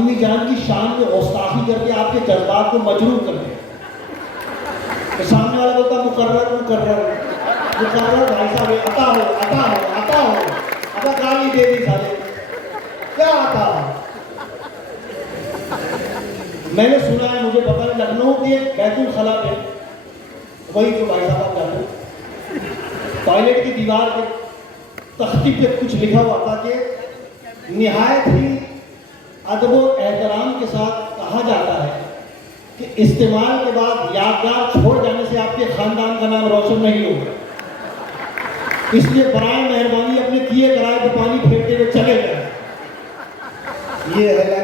अम्मी जान की शान में औस्ताखी करके आपके जज्बात को मजरूर कर दे। तो सामने वाला बोलता मुकर्रर मुकर्रर मुकर्रर, भाई साहब अता हो अता हो अता हो, अता गाली दे दी साले, क्या आता। मैंने सुना है, मुझे पता है, लखनऊ के बैतुल खला पे, वही जो भाई साहब जाते, टॉयलेट की दीवार पे तख्ती पे कुछ लिखा हुआ था कि निहायत ही अदब और एहतराम के साथ कहा जाता है कि इस्तेमाल के बाद यादगार छोड़ जाने से आपके खानदान का नाम रोशन नहीं होगा, इसलिए बराए मेहरबानी अपने किए कराए पे पानी फेंकते हुए चले गए। ये है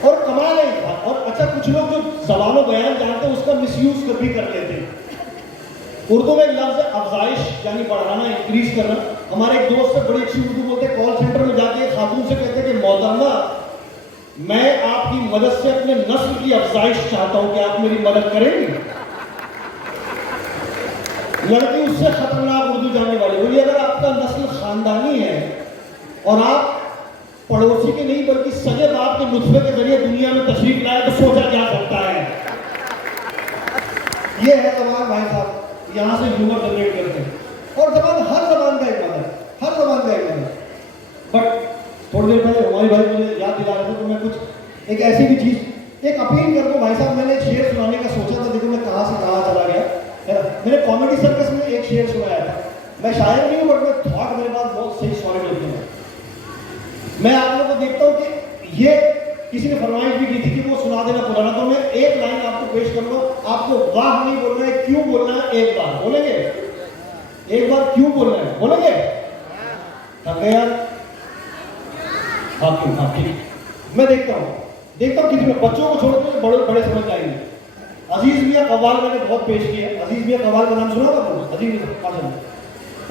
और कमाल है। और अच्छा, कुछ लोग जो सवालों बयान जानते हैं उसका मिसयूज भी कर लेते हैं। उर्दू में लफ्ज अफजाइश यानी बढ़ाना, इंक्रीज करना। हमारे एक दोस्त से बड़ी अच्छी उर्दू बोलते, कॉल सेंटर में जाके खातून से कहते कि मोहतरमा, मैं आपकी मदद से अपने नस्ल की अफजाइश चाहता हूं कि आप मेरी मदद करेंगे। लड़की उससे खतरनाक उर्दू जानने वाली बोली, अगर आपका नस्ल खानदानी है और आप पड़ोसी के नहीं बल्कि सगे बाप के नुस्खे के जरिए दुनिया में तशरीफ लाए तो सोचा जा सकता है। ये है जबान भाई साहब, यहाँ से ह्यूमर जनरेट करते हैं। और जबान, हर जबान का एक मतलब, हर जबान का एक मतलब। बट थोड़ी देर पहले हमारी भाई मुझे याद दिला रहे थे, तो मैं कुछ एक ऐसी भी चीज, एक अपील कर दूं भाई साहब। मैंने एक शेर सुनाने का सोचा था, देखो मैं कहाँ से कहाँ चला गया है। मैंने कॉमेडी सर्कस में एक शेर सुनाया था। मैं शायर नहीं हूँ, बट मैं थॉट मेरे पास बहुत सही सॉलिड होती है। मैं आप लोगों को देखता हूँ कि ये किसी ने फरमाइश भी की थी कि वो सुना देना पुराना, तो मैं एक लाइन आपको पेश करूंगा। आपको वाह नहीं बोलना है, क्यों बोलना है, एक बार बोलेंगे, एक बार क्यों बोलना है बोलेंगे। थक गए यार, हाँ क्यों, हाँ ठीक। मैं देखता हूँ किसी में बच्चों को छोड़ के बड़े बड़े समझ जाएंगे। अजीज मियां कव्वाल मैंने बहुत पेश किया। अजीज मियां कव्वाल का नाम सुना था? अजीज मियां,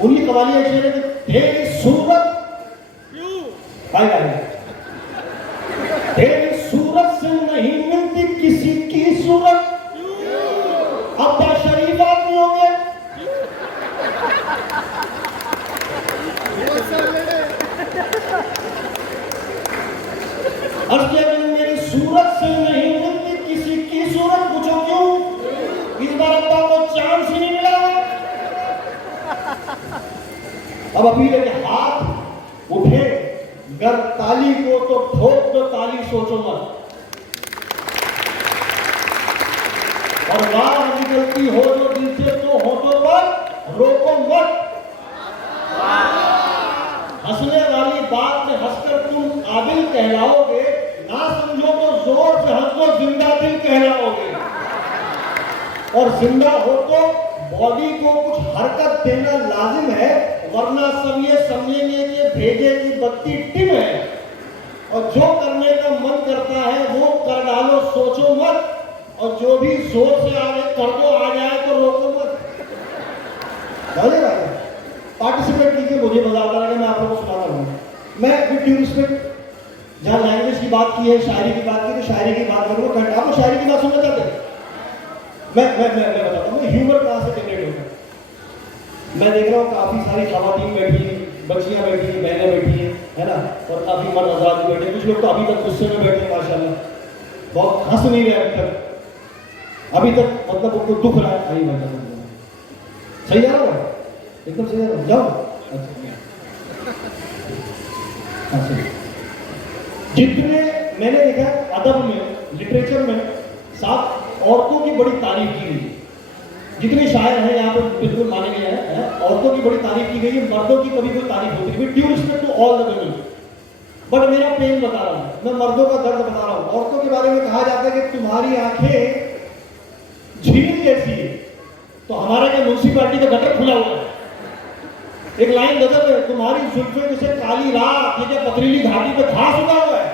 उनकी कव्वाली एक शेर है कि तेरी सूरत भाई तेरी सूरत से नहीं मिलती किसी की सूरत, अब्बा शरीफ आदमी होंगे। मेरी सूरत से नहीं मिलती किसी की सूरत, पूछो क्यों? इस बार अब्बा को चांस ही नहीं मिला। अब अपील है कि हाथ उठे, गर ताली को तो ठोक दो ताली, सोचो मत। और बात निकलती हो जो दिल से तो होठों पर रोको मत। हंसने वाली बात में हंसकर तुम काबिल कहलाओगे, ना समझो तो जोर से हंस दो जिंदा दिल कहलाओगे। और जिंदा हो तो बॉडी को कुछ हरकत देना लाजिम है, वरना सब ये समझेंगे कि भेजे की बत्ती टिम है। और जो करने का मन करता है वो कर डालो, सोचो मत। और जो भी जोर से आगे कर दो, आ जाए तो रोको मत। पार्टिसिपेट कीजिए, मुझे मजा आता है, मैं आप लोगों को सुनाता रहूंगा। मैं विद ड्यू रिस्पेक्ट, जहाँ लैंग्वेज की बात की है, शायरी की बात की, तो शायरी की बात करूंगा। आप लोग शायरी की बात सुनना चाहते हैं? मैं बताता हूँ ह्यूमर कहाँ से जनरेट होता है। मैं देख रहा हूँ काफी सारी खवातीन बैठी हैं, बच्चियां बैठी हैं, बहनें बैठी हैं, है ना, और काफी मर्द हज़रात भी बैठे हैं। कुछ लोग तो अभी तक गुस्से में बैठे हैं, माशाल्लाह, बहुत हंस नहीं रहे अभी तक, मतलब उनको दुख रहा है। आई बात सही जा रहा है, एकदम सही जा रहा है। जाओ अच्छा, जितने मैंने देखा अदब में, लिटरेचर में, साथ औरतों की बड़ी तारीफ की गई। जितने शायर हैं यहाँ पर बिल्कुल माने गए हैं, औरतों की बड़ी तारीफ की गई है, मर्दों की कभी कोई तारीफ होती है। Due respect to all the women, but मेरा पेन बता रहा हूँ, मैं मर्दों का दर्द बता रहा हूँ। औरतों के बारे में कहा जाता है कि तुम्हारी आंखें झील जैसी है, तो हमारा क्या म्यूनसिपालिटी का गटर खुला हुआ है। एक लाइन गजब है, तुम्हारी जुल्फे जैसे काली रात, ये क्या पथरीली घाटी पे घास उगा हुआ है।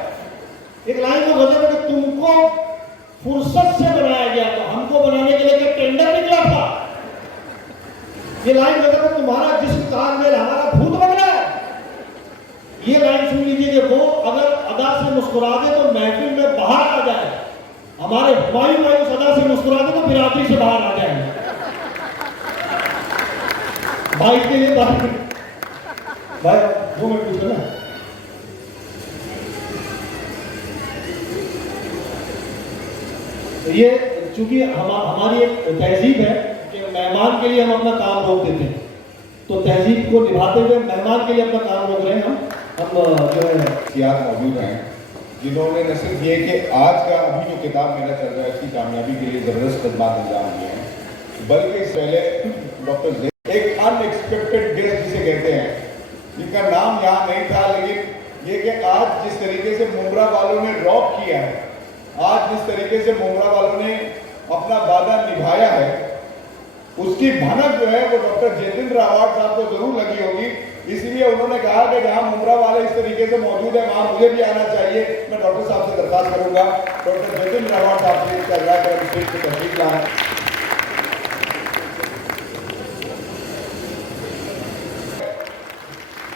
एक लाइन तो गजब है कि तुमको फुर्सत से बनाया गया था, हमको बनाने के लिए टेंडर निकला था। ये लाइन गजब है, तुम्हारा जिस्म ताजमहल हमारा भूत बंगला है। ये लाइन सुन लीजिए कि वो अगर अदा से मुस्कुरा दे तो महफिल में बाहर आ जाए, हमारे हुमायूं भाई उस अदा से मुस्कुरा दे तो बिरादरी से बाहर आ जाए। भाई के लिए भाई 2 मिनट पूछो ना। ये चूंकि हमारी एक तहजीब है कि मेहमान के लिए हम अपना काम रोक देते हैं, तो तहजीब को निभाते हुए मेहमान के लिए अपना काम रोक रहे हैं हम जो है सियाद मौजूद हैं जिन्होंने न सिर्फ ये कि आज का अभी जो किताब मेरा चल रहा है इसकी कामयाबी के लिए ज़बरदस्त खदमात अंजाम दिए हैं, बल्कि इस पहले डॉक्टर एक अनएक्सपेक्टेड गेस्ट जिसे कहते हैं, जिनका नाम यहाँ नहीं था, लेकिन ये कि आज जिस तरीके से मुमरा वालों ने रॉक किया है, आज जिस तरीके से मुमरा वालों ने अपना वादा निभाया है, उसकी भनक जो है वो डॉक्टर जितेंद्र अवार्ड साहब को जरूर लगी होगी। इसलिए उन्होंने कहा कि जहां मुमरा वाले इस तरीके से मौजूद है वहां मुझे भी आना चाहिए। मैं डॉक्टर साहब से दरखास्त करूंगा डॉक्टर जितेंद्र अवार्ड साहब से चल रहा है स्टेज पर तशरीफ लाएं।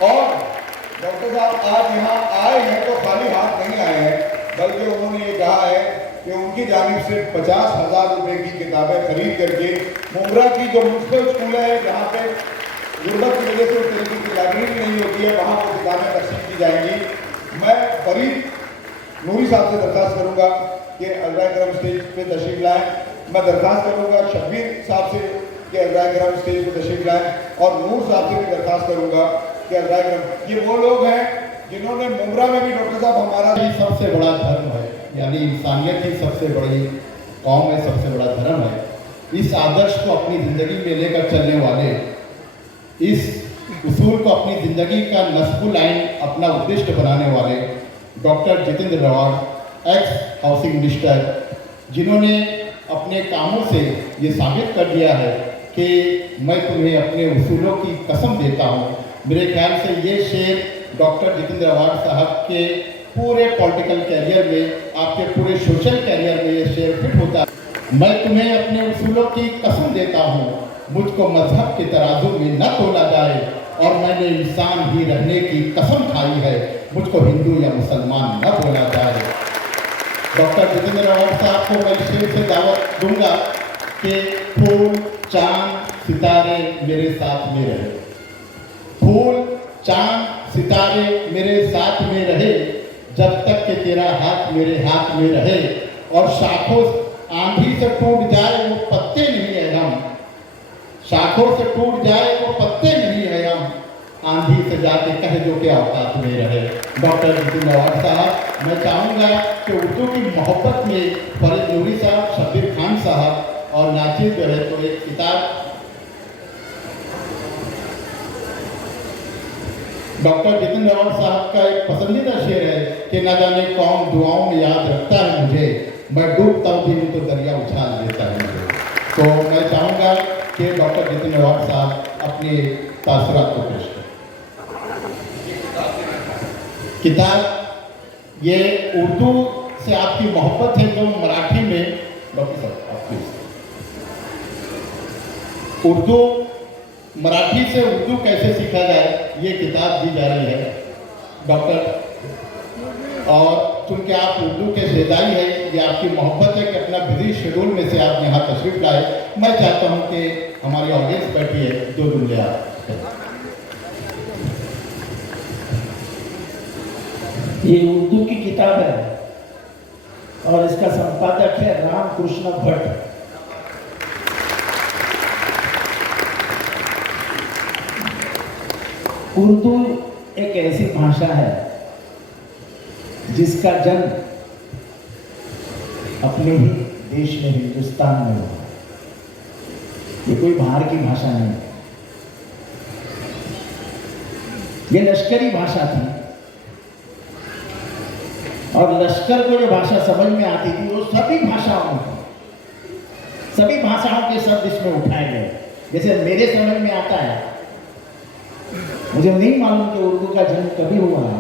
और डॉक्टर साहब आज यहाँ आए हैं तो खाली हाथ नहीं आए हैं, बल्कि उन्होंने ये कहा है कि उनकी जानिब से 50,000 रुपए की किताबें खरीद करके मुमरा की जो म्यूनसिपल स्कूल है जहाँ पे गुर्बत की वजह से उस तरीके की लाइब्रेरी नहीं होती है, वहाँ वो किताबें तकसीम की जाएंगी। मैं फरीद नूरी साहब से दरखास्त करूँगा कि अलराय करम स्टेज पे तशरीफ लाएँ। मैं दरखास्त करूँगा शब्बीर साहब से कि अलराय करम स्टेज पे तशरीफ लाएँ, और नूर साहब से भी दरखास्त करूँगा कि अलराय करम। ये वो लोग हैं जिन्होंने मुमरा में भी डॉक्टर साहब हमारा ही सबसे बड़ा धर्म है, यानी इंसानियत ही सबसे बड़ी कौम है, सबसे बड़ा धर्म है। इस आदर्श को अपनी ज़िंदगी में लेकर चलने वाले, इस उसूल को अपनी ज़िंदगी का नस्बुल आइन अपना उद्देश्य बनाने वाले doctor Jitendra award x housing minister, जिन्होंने अपने कामों से ये साबित कर दिया है कि मैं तुम्हें अपने उसूलों की कसम देता हूँ। मेरे ख्याल से ये शेर डॉक्टर जितेंद्र अवार्ड साहब के पूरे पॉलिटिकल कैरियर में, आपके पूरे सोशल कैरियर में ये शेर फिट होता है। मैं तुम्हें अपने उसूलों की कसम देता हूँ, मुझको मजहब के तराजू में न तोला जाए, और मैंने इंसान ही रहने की कसम खाई है, मुझको हिंदू या मुसलमान न बोला जाए। डॉक्टर जितेंद्र अवार्ड साहब को मैं शेर से दावत दूंगा कि फूल चांद सितारे मेरे साथ में रहे, फूल चांद सितारे मेरे साथ में रहे, जब तक कि तेरा हाथ मेरे हाथ में रहे, और शाखों आंधी से टूट जाए वो पत्ते नहीं है हम, शाखों से टूट जाए वो पत्ते नहीं है हम, आंधी से जाके कह जो के औकात में रहे। डॉक्टर जितेंद्र अवार्ड साहब, मैं चाहूँगा कि उर्दू की मोहब्बत में फरीद नूरी साहब, शब्बीर खान साहब और नाचिर जो है तो एक किताब डॉक्टर जितेंद्र अवार्ड साहब का एक पसंदीदा शेर है कि न जाने कौन दुआओं में याद रखता है मुझे, मैं डूबता हूँ भी तो दरिया उछाल देता है मुझे। तो मैं चाहूँगा कि डॉक्टर जितेंद्र अवार्ड साहब अपने तासुरात को पेश करें। किताब ये उर्दू से आपकी मोहब्बत है जो मराठी में, डॉक्टर साहब आप प्लीज, उर्दू मराठी से उर्दू कैसे सीखा जाए ये किताब दी जा रही है डॉक्टर, और चूँकि आप उर्दू के शेदाई है, ये आपकी मोहब्बत है कि अपना बिजी शेड्यूल में से आप यहाँ तशरीफ लाए। मैं चाहता हूँ कि हमारी ऑडियंस बैठी है, 2 जुमले आप। ये उर्दू की किताब है और इसका संपादक है रामकृष्ण भट्ट। उर्दू एक ऐसी भाषा है जिसका जन्म अपने ही देश में, हिंदुस्तान में हुआ। ये कोई बाहर की भाषा नहीं है। ये लश्करी भाषा थी, और लश्कर को जो भाषा समझ में आती थी वो सभी भाषाओं में, सभी भाषाओं के शब्द इसमें उठाए गए। जैसे मेरे समझ में आता है, मुझे नहीं मालूम कि उर्दू का जन्म कभी हुआ है,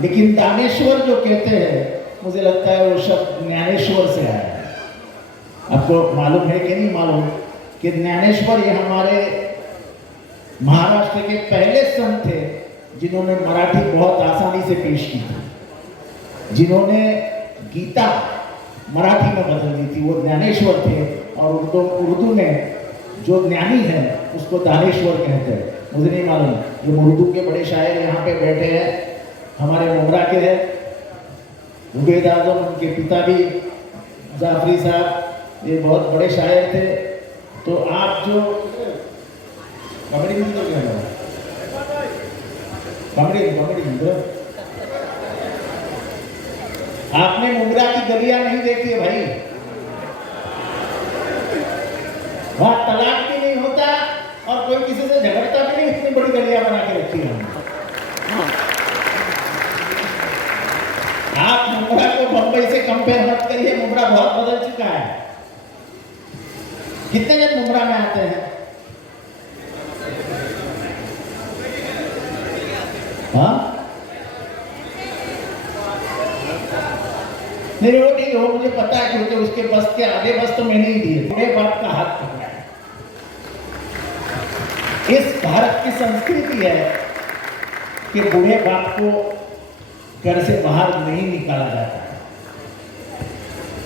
लेकिन दानेश्वर जो कहते हैं, मुझे लगता है वो शब्द ज्ञानेश्वर से आया है। आपको मालूम है कि नहीं मालूम कि ज्ञानेश्वर ये हमारे महाराष्ट्र के पहले संत थे जिन्होंने मराठी बहुत आसानी से पेश की थी, जिन्होंने गीता मराठी में बदल दी थी, वो ज्ञानेश्वर थे। और उर्दू में जो ज्ञानी है उसको दानेश्वर कहते हैं। मुझे नहीं मालूम, ये उर्दू के बड़े शायर यहाँ पे बैठे हैं, हमारे मुमरा के हैं, उबैद आजम, उनके पिता भी जाफरी साहब ये बहुत बड़े शायर थे। तो आप जो बमड़ी मिंदो क्या है? बमड़ी मिंदो। आपने मुंब्रा की गलियां नहीं देखी है भाई, वहां तलाक भी नहीं होता और कोई किसी से झगड़ता भी नहीं, इतनी बड़ी गलियां बना के रखी है हमने। आप मुंब्रा को बंबई से कंपेयर मत करिए, मुंब्रा बहुत बदल चुका है। कितने जन मुंब्रा में आते हैं? हाँ नहीं, वो नहीं, वो मुझे पता है क्योंकि उसके बस के आधे बस तो मैंने ही दिए। बूढ़े बाप का हाथ पकड़ा है। इस भारत की संस्कृति है कि बूढ़े बाप को घर से बाहर नहीं निकाला जाता है,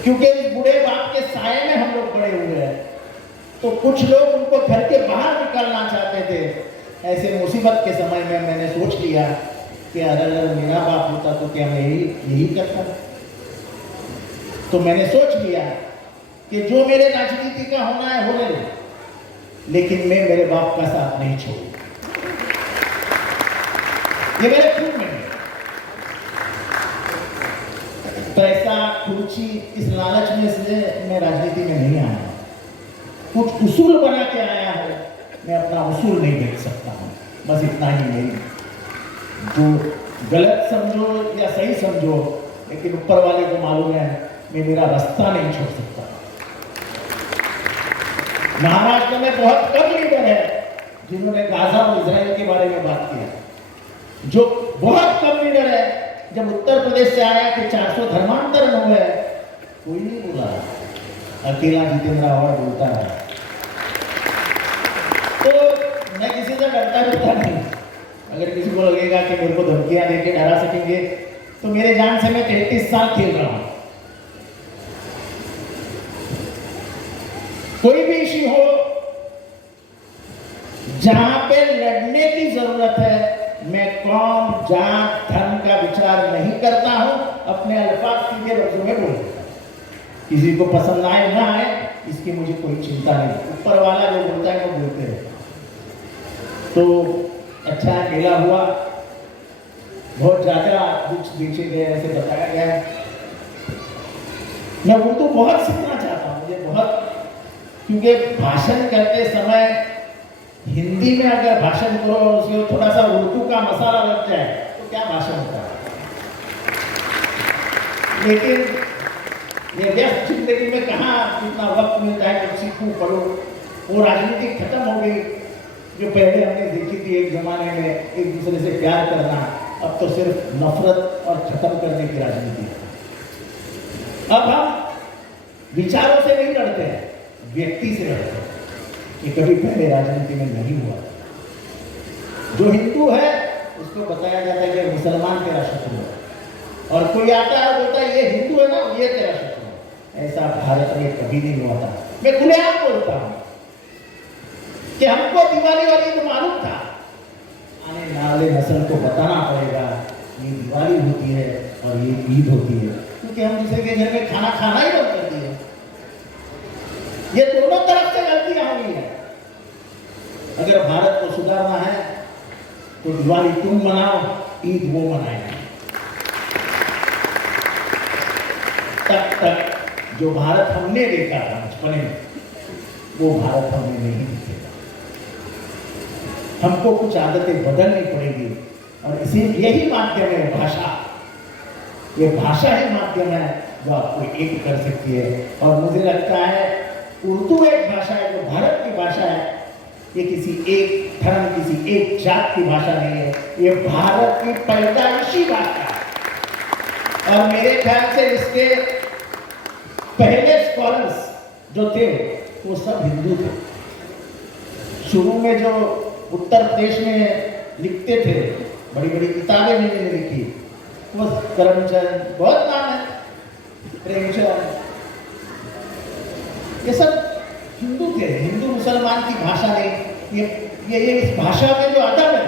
क्योंकि इस बूढ़े बाप के साए में हम लोग बड़े हुए हैं। तो कुछ लोग उनको घर के बाहर निकालना चाहते थे। ऐसे मुसीबत के समय में मैंने सोच लिया कि अगर मेरा बाप होता तो क्या मैं यही करता। तो मैंने सोच लिया कि जो मेरे राजनीति का होना है होने दो, लेकिन मैं मेरे बाप का साथ नहीं छोड़ूंगा। ये मेरे खून में है। पैसा कुर्सी इस लालच में से मैं राजनीति में नहीं आया। कुछ उसूल बना के आया है, मैं अपना उसूल नहीं बेच सकता हूँ, बस इतना ही। नहीं जो गलत समझो या सही समझो, लेकिन ऊपर वाले को मालूम है मैं मेरा रास्ता नहीं छोड़ सकता। महाराष्ट्र में बहुत कम लीडर है जिन्होंने गाजा और इजराइल के बारे में बात की। जो बहुत कम लीडर है, जब उत्तर प्रदेश से आया कि 400 धर्मांतरण हुए, कोई नहीं बोला, अकेला जितेंद्र आवाज बोलता है। तो मैं किसी से डरता नहीं। अगर किसी को लगेगा कि मेरे को धमकियां देके डरा सकेंगे, तो मेरे जान से मैं 33 साल खेल रहा हूं। कोई भी इश्यू हो जहां पे लड़ने की जरूरत है, मैं कौम जात धर्म का विचार नहीं करता हूं, अपने अल्फाज सीधे लफ्जों में बोल देता हूं। किसी को पसंद आए ना आए इसकी मुझे कोई चिंता नहीं, ऊपर वाला जो बोलता है वो बोलते हैं। तो अच्छा मेला हुआ, बहुत ज्यादा बुक्स बेचे गए ऐसे बताया गया है। मैं उर्दू बहुत सीखना चाहता हूँ, मुझे बहुत, क्योंकि भाषण करते समय हिंदी में अगर भाषण करो उसमें थोड़ा सा उर्दू का मसाला लग जाए तो क्या भाषण होता है। लेकिन ये व्यस्त जिंदगी में कहाँ इतना वक्त मिलता है कि सीखूं पढ़ो। वो राजनीति खत्म हो गई जो पहले हमने देखी थी एक जमाने में, एक दूसरे से प्यार करना। अब तो सिर्फ नफरत और खत्म करने की राजनीति है। अब हम विचारों से नहीं लड़ते हैं, व्यक्ति से लड़ते हैं। ये कभी पहले राजनीति में नहीं हुआ। जो हिंदू है उसको बताया जाता है कि मुसलमान तेरा शत्रु है, और कोई आता है बोलता है ये हिंदू है ना, ये तेरा शत्रु है। ऐसा भारत में कभी नहीं हुआ था। मैं खुलेआम बोलता हूं कि हमको दिवाली वाली तो मालूम था, आने वाले नस्ल को बताना पड़ेगा ये दिवाली होती है और ये ईद होती है, क्योंकि हम दूसरे के घर में खाना खाना ही बंद कर दिए। ये दोनों तरफ से गलतियां हुई है। अगर भारत को सुधारना है तो दिवाली तुम मनाओ, ईद वो मनाएंगे। तब तक जो भारत हमने देखा था बचपन में, वो भारत हमें नहीं दिखेगा। हमको कुछ आदतें बदलनी पड़ेगी, और इसी यही माध्यम है भाषा। ये भाषा ही माध्यम है जो आपको एक कर सकती है। और मुझे लगता है उर्दू एक भाषा है जो भारत की भाषा है। ये किसी एक धर्म, किसी एक जात की भाषा नहीं है, ये भारत की पैदाइशी भाषा है। और मेरे ख्याल से इसके पहले स्कॉलर्स जो थे वो सब हिंदू थे। शुरू में जो उत्तर प्रदेश में लिखते थे, बड़ी बड़ी किताबें मैंने लिखी, वो करमचंद, बहुत नाम है, प्रेमचंद, ये सब हिंदू थे। हिंदू मुसलमान की भाषा नहीं। ये इस भाषा में जो अदब है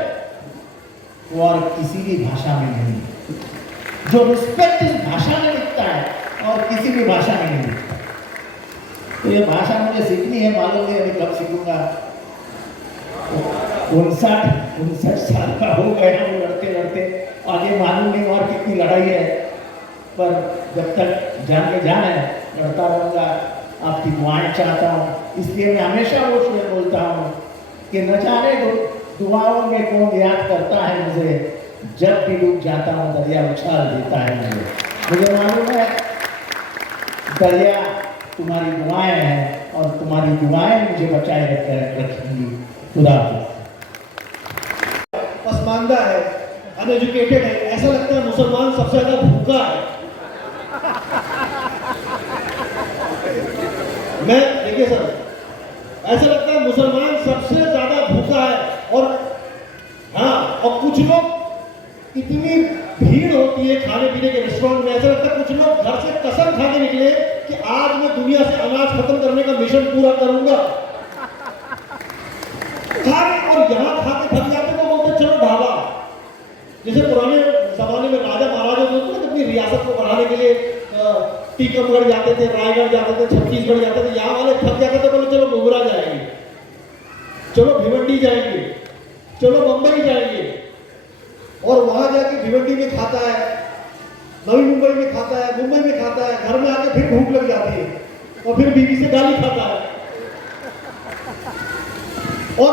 वो और किसी भी भाषा में नहीं। जो रिस्पेक्ट इस भाषा में लिखता है और किसी भी भाषा में नहीं लिखता। तो ये भाषा मुझे सीखनी है, मालूम नहीं अभी कब सीखूंगा। 59 साल का हो गया वो लड़ते लड़ते, आगे मालूम नहीं और कितनी लड़ाई है, पर जब तक जान के जान है लड़ता रहूँगा। आपकी दुआएं चाहता हूँ, इसलिए मैं हमेशा वो शेर बोलता हूँ कि न जाने दुआओं में कौन याद करता है मुझे, जब भी डूब जाता हूँ दरिया उछाल देता है मुझे मालूम है दरिया तुम्हारी दुआएं हैं और तुम्हारी दुआएं मुझे बचाए रखेंगी। खुदा हाफिज़। पसमानदा है, अनएजुकेटेड है, ऐसा लगता है मुसलमान सबसे ज्यादा भूखा है। मैं देखिए सर, ऐसा लगता है मुसलमान सबसे ज्यादा भूखा है। और हाँ, और कुछ लोग, इतनी भीड़ होती है खाने पीने के रेस्टोरेंट में, ऐसा लगता है कुछ लोग घर से कसम खा के निकले कि आज मैं दुनिया से अनाज खत्म करने का मिशन पूरा करूंगा। और यहाँ खा के थक जाते तो बोलते चलो ढाबा। जैसे पुराने जमाने में राजा महाराजा होते थे अपनी रियासत को बढ़ाने के लिए टीकमगढ़ जाते थे, रायगढ़ जाते थे, छत्तीसगढ़ जाते थे। यहाँ वाले थक जाते थे, बोले चलो मोगरा जाएंगे, चलो भिवंडी जाएंगे, चलो बंबई जाएंगे। और वहां जाके भिवंडी में खाता है, नवी मुंबई में खाता है, मुंबई में खाता है, घर में आके फिर भूख लग जाती है और फिर बीवी से गाली खाता है। और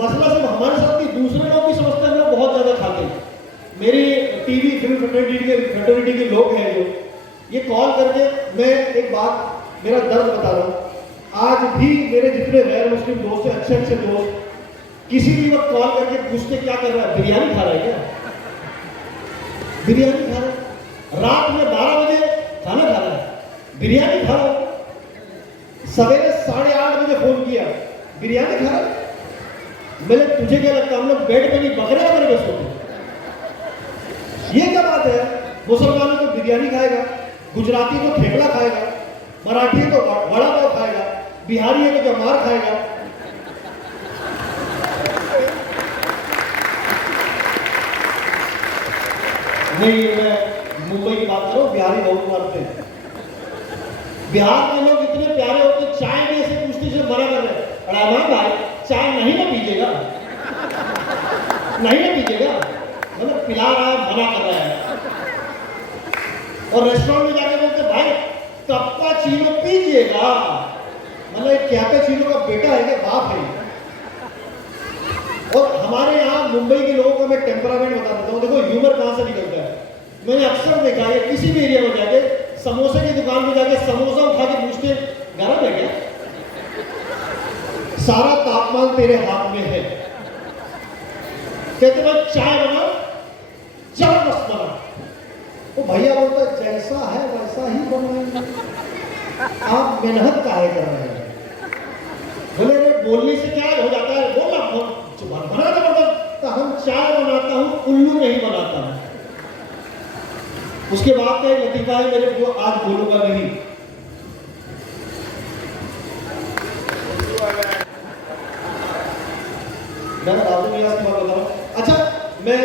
मसला सिर्फ हमारे साथ नहीं, दूसरे लोग भी समझते हैं लोग बहुत ज्यादा खाते हैं। मेरी टीवी फिल्म फ्रेटर्निटी के लोग हैं जो ये कॉल करके, मैं एक बात मेरा दर्द बता रहा हूँ। आज भी मेरे जितने गैर मुस्लिम दोस्त हैं, अच्छे अच्छे दोस्त, किसी भी वक्त कॉल करके पूछते क्या कर रहा है, बिरयानी खा रहा है क्या, बिरयानी खा रहा है, रात में 12 बजे खाना खा रहा है, बिरयानी खा रहा है, सवेरे 8:30 बजे फोन किया, बिरयानी खा रहा है। मैंने तुझे क्या लगता है हम लोग बेड पे नहीं बकरे बकरे पे सोते? ये क्या बात है? मुसलमानों तो बिरयानी खाएगा, गुजराती तो ठेपला खाएगा, मराठी तो वड़ा पाव खाएगा, बिहारी है तो जमार खाएगा। नहीं, मैं मुंबई की बात करूं, बिहारी बहुत मारते हैं। बिहार के लोग इतने प्यारे होते, चाय में ऐसे पूछते से मना कर रहे हैं, अरे भाई चाय नहीं ना पीजिएगा, नहीं ना पीजिएगा, मतलब पिला रहा है, मना कर रहा है। और रेस्टोरेंट में जाके बोलते भाई कैपेचिनो पीजिएगा, मतलब कैपेचिनो का बेटा है कि बाप है। और हमारे यहाँ मुंबई के लोगों का मैं टेम्परामेंट बता देता हूँ। देखो ह्यूमर कहाँ से निकलता है। मैंने अक्सर देखा है किसी भी एरिया में जाके, समोसे की दुकान में जाके समोसा उठा के पूछते गरम है क्या, सारा तापमान तेरे हाथ में है। कहते भाई चाय बना, जबरदस्त बना। वो भैया बोलता जैसा है वैसा ही बनाएंगे, आप मेहनत काहे कर रहे हैं? बोले बोलने से क्या हो जाता है, बोला बना जबरदस्त, तो हम चाय बनाता हूं, उल्लू नहीं बनाता हूं। उसके बाद का एक लतीफा है मेरे, जो आज बोलूंगा नहीं। मैं राजू नियाज की बात बता रहा हूं। अच्छा, मैं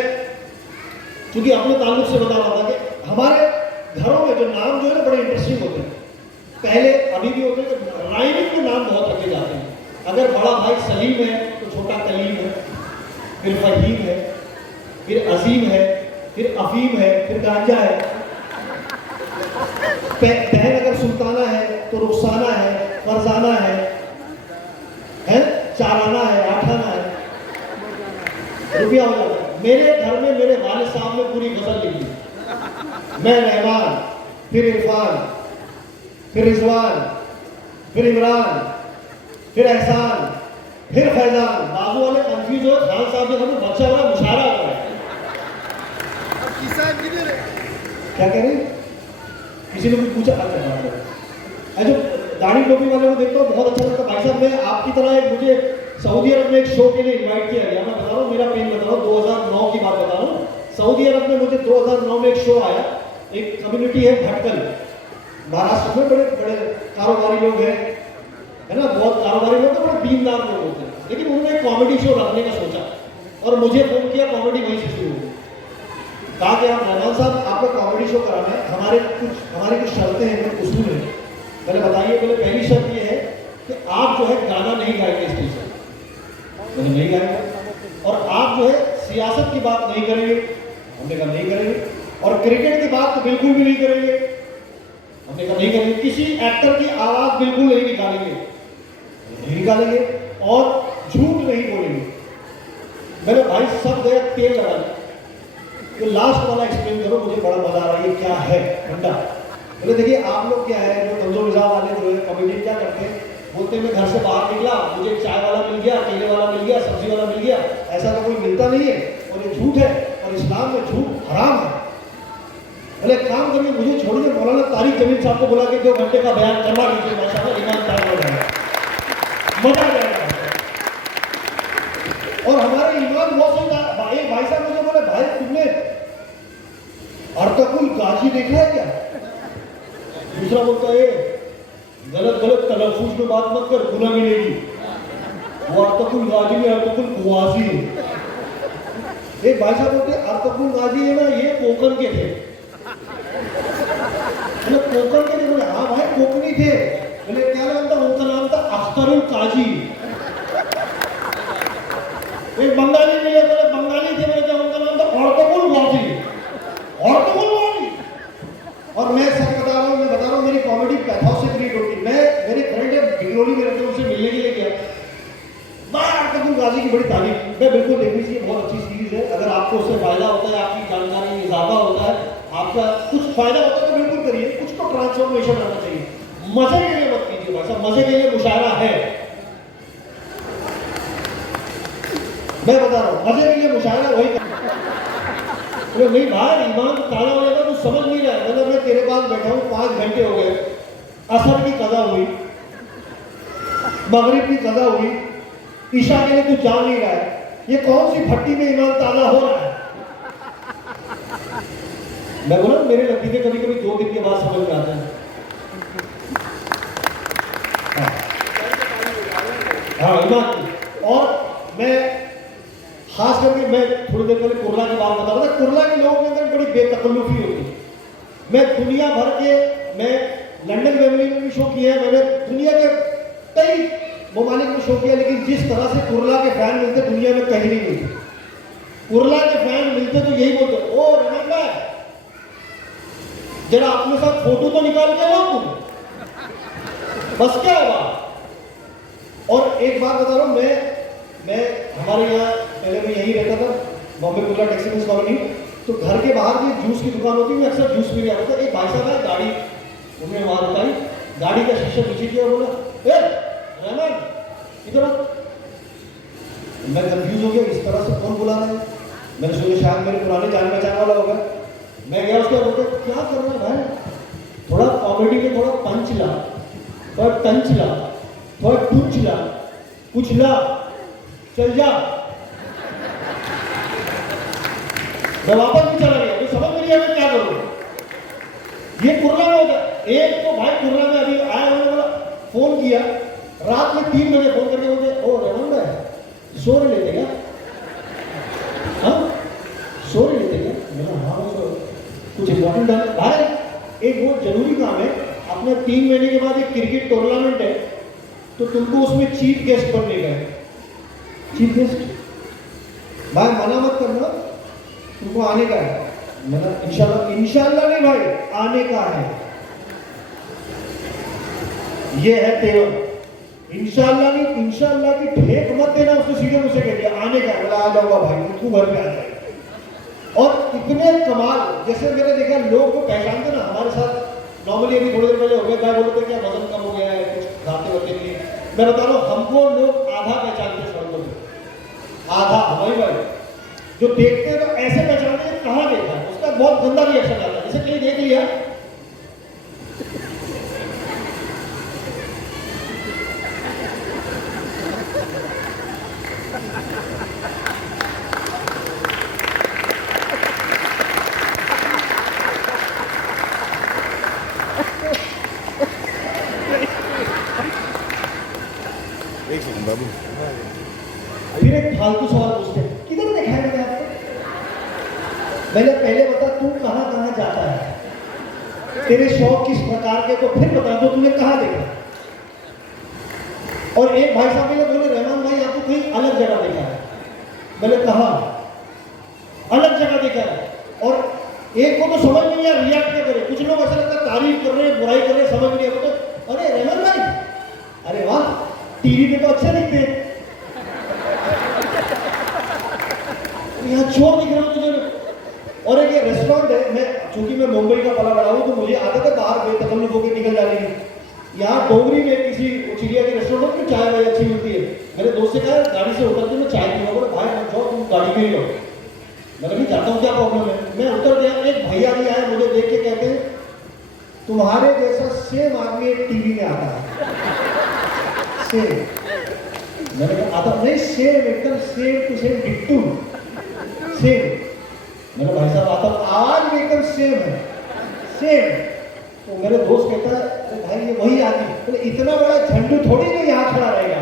चूंकि अपने ताल्लुक से बता रहा था कि हमारे घरों में जो नाम जो है ना बड़े इंटरेस्टिंग होते हैं। पहले अभी भी होते हैं कि राइमिंग के नाम बहुत रखे जाते हैं। अगर बड़ा भाई सलीम है तो छोटा कलीम है, फिर फहीम है, फिर अजीम है, फिर अफीम है, फिर गांजा है। बहन अगर सुल्ताना है तो रुखसाना है, फरजाना है, चाराना है, आठाना है, रुपया हो जाता है। मेरे घर में मेरे वालिद साहब ने पूरी गजल लिखी। मैं रहमान, फिर इरफान, फिर रिजवान, फिर इमरान, फिर एहसान, फिर फैजान। बाजू वाले कंफ्यूज हो, खान साहब ने कहा बच्चा बड़ा मुशायरा हो रहा है। क्या कह रहे? किसी ने कुछ पूछा? अच्छा, जो दाढ़ी टोपी वाले को देखता हूँ बहुत अच्छा लगता है। भाई साहब, मैं आपकी तरह एक, मुझे सऊदी अरब में एक शो के लिए इनवाइट किया गया। मैं बता रहा हूँ, मेरा पेन बता रहा हूँ, 2009 की बात बता रहा हूँ। सऊदी अरब में मुझे 2009 में एक शो आया। एक कम्युनिटी है भटकल, महाराष्ट्र में, बड़े बड़े कारोबारी लोग हैं, है ना, बहुत कारोबारी लोग, तो बड़े दीनदार लोग होते हैं। लेकिन उन्होंने एक कॉमेडी शो रखने का सोचा और मुझे फोन किया। कॉमेडी वहीं से शुरू हुई। कहा कि आप रहमान साहब, आपको कॉमेडी शो कराना है, हमारी कुछ शर्तें हैं, कुछ उसूल हैं। मैंने बताइए, बोले पहली शर्त ये है कि आप जो है गाना नहीं गाएंगे स्टेज पर। मैंने नहीं गाएंगे। और आप जो है सियासत की बात नहीं करेंगे। हमने कहा नहीं करेंगे। और क्रिकेट की बात तो बिल्कुल भी नहीं करेंगे। हमने कहा नहीं करेंगे। किसी एक्टर की आवाज बिल्कुल नहीं निकालेंगे, नहीं निकालेंगे। और झूठ नहीं बोलेंगे। मेरे भाई सब गए तेल लगाने, तो लास्ट वाला एक्सप्लेन करो, मुझे बड़ा मजा आ रहा है, ये क्या है ठंडा। बोले देखिए आप लोग क्या है, जो कमजोर मिजाज वाले जो है कॉमेडी क्या करते हैं, बोलते हैं मैं घर से बाहर निकला, मुझे चाय वाला मिल गया, केले वाला मिल गया, सब्जी वाला मिल गया। ऐसा तो कोई मिलता नहीं है और ये झूठ है और इस्लाम में झूठ हराम है। बोले काम करिए, मुझे छोड़िए, मौलाना तारिक जमील साहब को बुला के 2 घंटे का बयान करवा लीजिए, माशाल्लाह ईमान ताज़ा हो जाएगा, मजा आ जाएगा। और हमारे ईमान बहुत सही था। एक भाई साहब मुझे बोले भाई तुमने अर्तकुल गाजी देखा है क्या? दूसरा बोलता है गलत गलत तलफ्फुज में बात मत कर, गुनाह मिलेगी। वो अर्तकुल गाजी में अर्तकुल कुवासी है। एक भाई साहब बोलते अर्तकुल गाजी है ना, ये कोकन के थे। बोले कोकन के थे? बोले हाँ भाई कोकनी थे। बोले क्या नाम था उनका? नाम था अख्तरुल काजी। एक बंगाली मिले, बोले बंगाली थे। बोले क्या उनका नाम था? अर्तकुल गाजी। अर्तकुल गाजी। और मैं सच बता रहा हूँ, मैं बता रहा हूँ, मेरी कॉमेडी पैथोस से क्रिएट होती। मैं मेरे फ्रेंड है बिगनौली में रहते, उनसे मिलने के लिए गया, अर्तकुल गाजी की बड़ी तारीफ। मैं बिल्कुल देखनी चाहिए, बहुत अच्छी सीरीज है। अगर आपको उससे फायदा होता है, आपकी जानकारी में इजाफा होता है, आपका कुछ फायदा होता है तो बिल्कुल करिए। कुछ तो ट्रांसफॉर्मेशन आना चाहिए। मजे के लिए मत कीजिए भाई साहब, मजे के लिए मुशायरा है। मैं बता रहा हूँ, मजे के लिए मुशायरा वही तो नहीं भाई, ईमान तो ताला हो जाएगा, तो समझ नहीं रहा है। मतलब मैं तेरे पास बैठा हूँ, 5 घंटे हो गए, असर की कज़ा हुई, मगरिब की कज़ा हुई, ईशा के लिए तू जान नहीं रहा है। ये कौन सी भट्टी में ईमान ताज़ा हो रहा है? मैं बोला मेरे नतीजे कभी कभी 2 दिन के बाद समझ में आता है। हाँ ईमान की। और मैं खास करके मैं थोड़ी देर पहले कुरला की बात बता रहा था। कुरला के लोगों के अंदर बड़ी बेतकल्लुफी होती है। मैं दुनिया भर के, मैं लंदन फैमिली में भी शो किया है, मैंने दुनिया के कई ममालिक में शो किया, लेकिन जिस तरह से कुरला के फैन मिलते दुनिया में कहीं नहीं मिलते। कुरला के फैन मिलते तो यही बोलते, ओ रहमान भाई जरा अपने साथ फोटो तो निकाल के लो तुम, बस क्या होगा। और एक बात बता रहा हूं, मैं हमारे यहाँ पहले मैं यहीं रहता था, बॉम्बे कुरला टेक्सटाइल्स कॉलोनी। तो घर के बाहर जो जूस की दुकान होती है, मैं अक्सर जूस पीने आता था। एक भाई साहब है, गाड़ी उन्होंने वहां बताई, गाड़ी का शीशा नीचे किया, बोला ए रहमान इधर। मैं कंफ्यूज हो गया, इस तरह से कौन बुला रहा है। मैंने सोचा शायद मेरे पुराने जान पहचान वाला होगा। मैं गया, उसके बोलते क्या कर रहा है भाई, थोड़ा कॉमेडी में थोड़ा पंच ला, थोड़ा टंच ला, थोड़ा टूच ला, कुछ ला, चल जा। मैं वापस भी चला गया, तो समझ में नहीं आया मैं क्या करूं। ये कुर्रा में होता। एक तो भाई कुर्रा में अभी आया, उन्होंने बोला फोन किया रात में 3 बजे, फोन करके बोलते ओ रहमान भाई सो रहे लेते क्या? हाँ सो रहे लेते क्या? मैंने हाँ कुछ इंपॉर्टेंट है भाई। एक बहुत जरूरी काम है, अपने 3 महीने के बाद एक क्रिकेट टूर्नामेंट है, तो तुमको उसमें चीफ गेस्ट बनने का है। चीफ गेस्ट भाई मना मत करना, तुमको आने का है। मतलब इंशाल्लाह, इंशाल्लाह नहीं भाई, आने का है। ये है तेवर। इंशाल्लाह नहीं, इंशाल्लाह की ठेक मत देना। उसने सीधे मुझसे कह दिया आने का है। बोला आ जाऊंगा भाई, तू घर पे आ जाए। और इतने कमाल, जैसे मैंने देखा लोग को पहचानते ना हमारे साथ। नॉर्मली अभी थोड़ी देर पहले हो गया, भाई बोलते क्या वजन कम हो गया है, कुछ खाते वगैरह नहीं। मैं बता रहा हूँ, हमको लोग आधा पहचानते सड़कों से, आधा हमारी भाई जो देखते हैं तो ऐसे पहचानते हैं कहाँ देखा है। उसका बहुत गंदा रिएक्शन आता है, जैसे कहीं देख लिया बाबू। फिर एक फालतू सवाल पूछते हैं, किधर देखा है मैंने आपको? मैंने पहले बता तू कहाँ कहाँ जाता है। तेरे शौक किस प्रकार के, तो फिर बता दो तूने कहाँ देखा। और एक भाई साहब मुझे बोले रहमान भाई आपको कहीं अलग जगह देखा है। मैंने कहा अलग जगह देखा है, और एक को तो समझ नहीं आया रिएक्ट क्या करे। कुछ लोग ऐसा लगता है तारीफ कर रहे हैं, बुराई कर रहे हैं, समझ नहीं आता। तो अरे रहमान भाई, अरे वाह टीवी पे तो अच्छे दिखते हैं, यहाँ चोर दिख रहा हूँ तुझे। और एक ये रेस्टोरेंट है, मैं चूंकि मैं मुंबई का पला बड़ा हूँ तो मुझे आदत है बाहर बेतकल्लुफ होकर निकल जाने की। यहाँ डोगरी में किसी चिड़िया के रेस्टोरेंट में चाय वाय अच्छी मिलती है। मेरे दोस्त से कहा गाड़ी से उतर के मैं चाय पीऊंगा। बोले भाई मत जाओ, तुम गाड़ी में ही लो। मैंने भी जाता हूँ, क्या प्रॉब्लम है। मैं उतर गया, एक भैया भी आए, मुझे देख के कहते हैं तुम्हारे जैसा सेम आदमी एक टीवी में आता है। सेम। मैंने कहा आता नहीं, सेम एकदम सेम टू सेम डिट्टू सेम। मैंने भाई साहब आता, आवाज भी एकदम सेम है, सेम। तो मेरे दोस्त कहता है अरे भाई ये वही आदमी। तो इतना बड़ा झंडू थोड़ी ना यहाँ खड़ा रहेगा।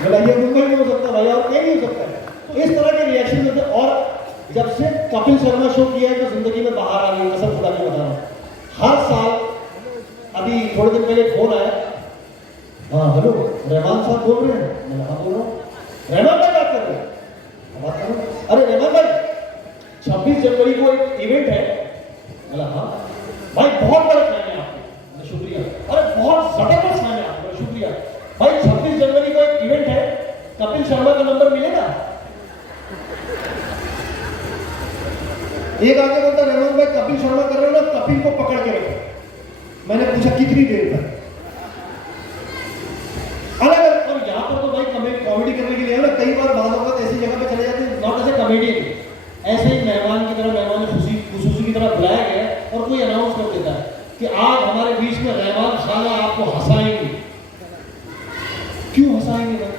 बोला ये मुंबई में हो सकता है भाई, और कहीं नहीं हो सकता है। तो इस तरह के रिएक्शन होते। और जब से कपिल शर्मा शो किया है तो जिंदगी में बाहर आ गई, कसम खुदा की बता रहा हूँ। हर साल, अभी थोड़े दिन पहले फोन आया, हाँ हेलो रहमान साहब बोल रहे हैं। मैंने हाँ बोल रहा हूँ। रहमान भाई बात कर रहे हैं? बात करो। अरे रहमान भाई 26 जनवरी को एक इवेंट है। बोला हाँ भाई, बहुत बड़ा फैन है आपको। शुक्रिया। अरे बहुत जबरदस्त फैन है आपको, शुक्रिया भाई। 26 जनवरी को एक इवेंट है, कपिल शर्मा का नंबर मिलेगा? एक आगे बोलता रहमान भाई कपिल शर्मा कर रहे हो ना, कपिल को पकड़ के रखो। मैंने पूछा कितनी देर तक? अलग अलग। और यहाँ पर तो भाई कॉमेडी करने के लिए ना, कई बार बात होगा ऐसी जगह पे चले जाते हैं, नॉट एज ए कॉमेडियन, ऐसे ही मेहमान की तरह, मेहमान खुशूसी की तरह बुलाया गया और कोई अनाउंस कर देता है कि आज हमारे बीच में रहमान खान आपको हंसाएंगे। क्यों हंसाएंगे भाई?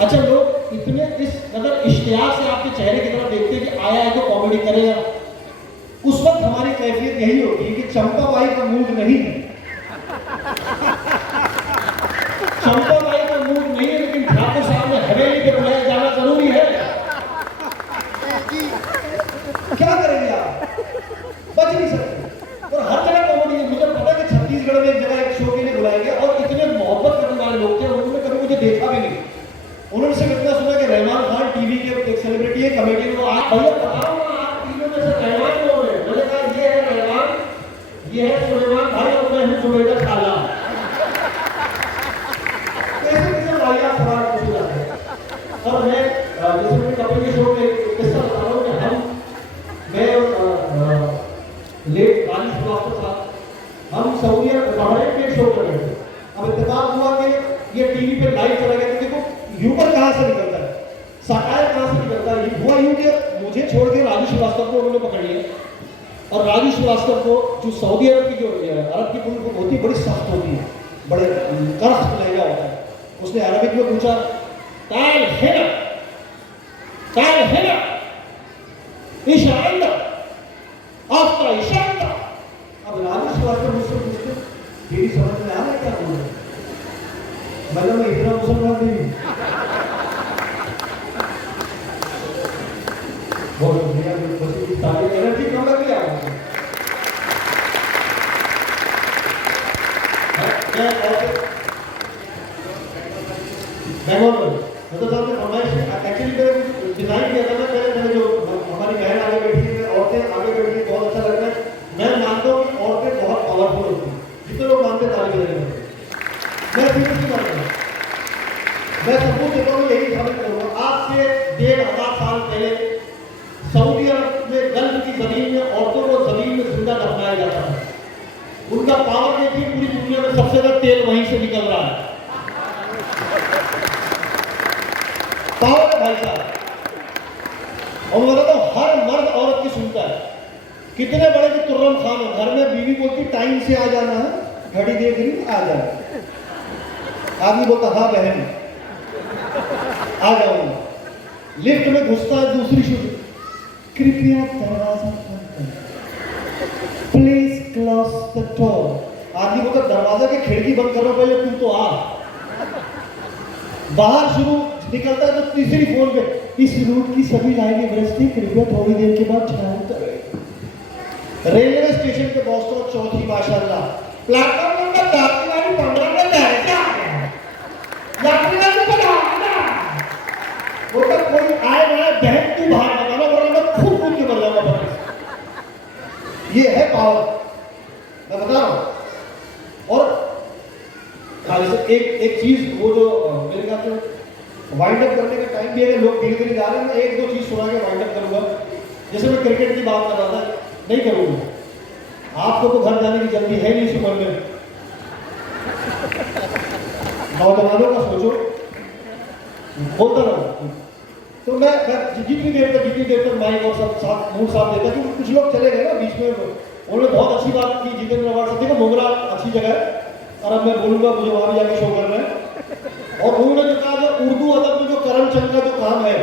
अच्छा लोग इतने इस कदर इश्तियाक से आपके चेहरे की तरफ देखते हैं कि आया है तो कॉमेडी करेगा। उस वक्त हमारी कैफियत यही होती है कि चंपा बाई का मूड नहीं है, चंपा बाई का मूड नहीं है, लेकिन ठाकुर साहब ने हवेली पे बुलाया जाना जरूरी है। क्या करेंगे आप? बच नहीं सकते। और हर जगह कॉमेडी है। मुझे पता है कि छत्तीसगढ़ में एक जगह एक शो के लिए बुलाया गया और इतने मोहब्बत करने वाले लोग थे, उन्होंने कभी मुझे देखा भी नहीं। उन्होंने सिर्फ इतना सुना कि रहमान खान टीवी के एक सेलिब्रिटी है, कमेडियन को। आप भैया बताओ ना, आप तीनों में से रहमान कौन है? मैंने कहा ये है रहमान, ये है सुलेमान भाई और मैं हूं जुबैदा खाला। कैसे कैसे वाहियात सवाल पूछ जाते हैं। और मैं जैसे मैंने कपिल के शो में एक किस्सा बता रहा हूँ कि मैं और लेट रानी श्रीवास्तव साहब हम सऊदी अरब में शो कर रहे थे। अब इत्तेफाक हुआ कि ये टीवी पे लाइव चला गया। देखो ह्यूमर कहाँ से निकलता है, साटायर कहाँ से निकलता है। ये हुआ यूं कि मुझे छोड़ के राजू श्रीवास्तव को उन्होंने पकड़ लिया, और राजू श्रीवास्तव को जो सऊदी अरब की जो अरब की पुलिस होती है बड़ी सख्त होती है, बड़े कर्फ लहजा होता है। उसने अरबिक में पूछा ताल हेना, ताल हेना इशारा आफ्ता इशारा। अब राजू श्रीवास्तव मुझसे पूछते मेरी समझ में आ रहा है क्या बोल रहे? मतलब मैं इतना मुसलमान नहीं हूँ। बहुत भैया बस ताली एनर्जी कम लग गया मुझे। बैंगलोर में मतलब साहब ने फरमाइश एक्चुअली मैंने डिजाइन किया था ना, मैंने जो हमारी बहन आगे बैठी है, औरतें आगे बैठी, बहुत अच्छा लगता है। मैं मानता हूँ कि औरतें बहुत पावरफुल होती हैं, जितने लोग मानते हैं ताली बजाने में। मैं सीरियसली मानता हूँ, मैं सबूत देता हूँ, यही साबित करूँगा। आज से 1500 साल पहले सऊदी अरब में गल्फ की जमीन में औरतों को जमीन में जिंदा दफनाया जाता है। उनका पावर देखिए, पूरी दुनिया में सबसे ज्यादा तेल वहीं से निकल रहा है। पावर है भाई साहब। और मैं बताता हूँ हर मर्द औरत की सुनता है। कितने बड़े भी तुर्रम खान हो, घर में बीवी बोलती टाइम से आ जाना है, घड़ी देख रही आ जाना। आदमी बोलता हाँ बहन आ जाऊंगा। लिफ्ट में घुसता है, दूसरी शुरू कृपया दरवाजा बंद करें, प्लीज क्लोज द डोर। आदमी बोलता दरवाजा की खिड़की बंद करो पहले, तू तो आ। बाहर शुरू निकलता है तो तीसरी फोन पे इस रूट की सभी लाइनें व्यस्त थी, कृपया थोड़ी देर के बाद छाया करें। रेलवे स्टेशन पे दोस्तों चौथी माशाल्लाह प्लेटफॉर्म नंबर 10 वाली 15 में बैठ जा यात्री वाली को ना वो तक कोई आए ना बहन तू बाहर बताना वरना मैं खुद कूद के मर जाऊंगा पता नहीं। ये है पावर, मैं बता रहा हूं। और एक चीज वो जो मेरे ख्याल से वाइंड अप करने का टाइम भी है, लोग धीरे धीरे जा रहे हैं, मैं एक दो चीज सुना के वाइंड अप करूंगा। जैसे मैं क्रिकेट की बात कर रहा था, नहीं करूंगा, आपको तो घर जाने की जल्दी है नहीं सुबह में, नौजवानों का सोचो, बोलता रहो। तो मैं जितनी देर तक माइक और सब साथ मूड साथ देता, क्योंकि कुछ लोग चले गए ना बीच में, उन्होंने बहुत अच्छी बात की जितेंद्र अवार्ड से। देखो मोगरा अच्छी जगह है और अब मैं बोलूंगा मुझे वहां भी जाके शो करना है। और उन्होंने जो कहा जो उर्दू अदब में जो करमचंद का जो काम है,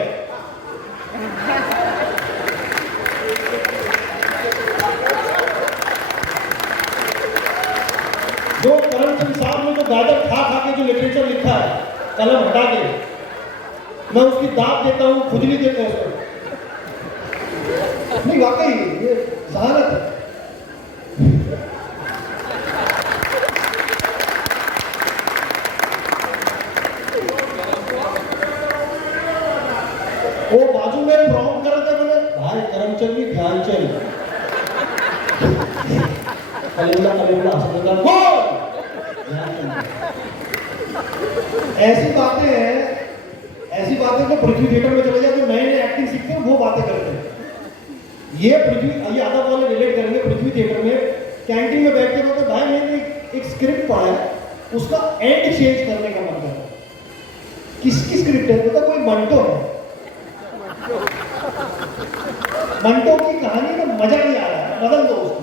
जो करमचंद साहब ने जो गाजर खा खा के जो लिटरेचर लिखा है कलम हटा के, मैं उसकी दाद देता हूं, खुजली देते हैं उसको। नहीं वाकई ये जहानत है। वो बाजू में प्रॉम कर रहे थे, बोले भाई करमचंद की ध्यानचंद कलीमुल्लाह ऐसी बातें हैं, ऐसी बातें तो पृथ्वी थिएटर में चले जाते, नए नए एक्टिंग सीखते हैं वो बातें करते हैं। ये अदब वाले रिलेट करेंगे। पृथ्वी थिएटर में कैंटीन में बैठ के बोलते भाई मैंने एक स्क्रिप्ट पढ़ा है, उसका एंड चेंज करने का मन कर। किसकी स्क्रिप्ट है? पता कोई मंटो है, मंटो की कहानी में मजा नहीं आ रहा है, बदल दो उसको।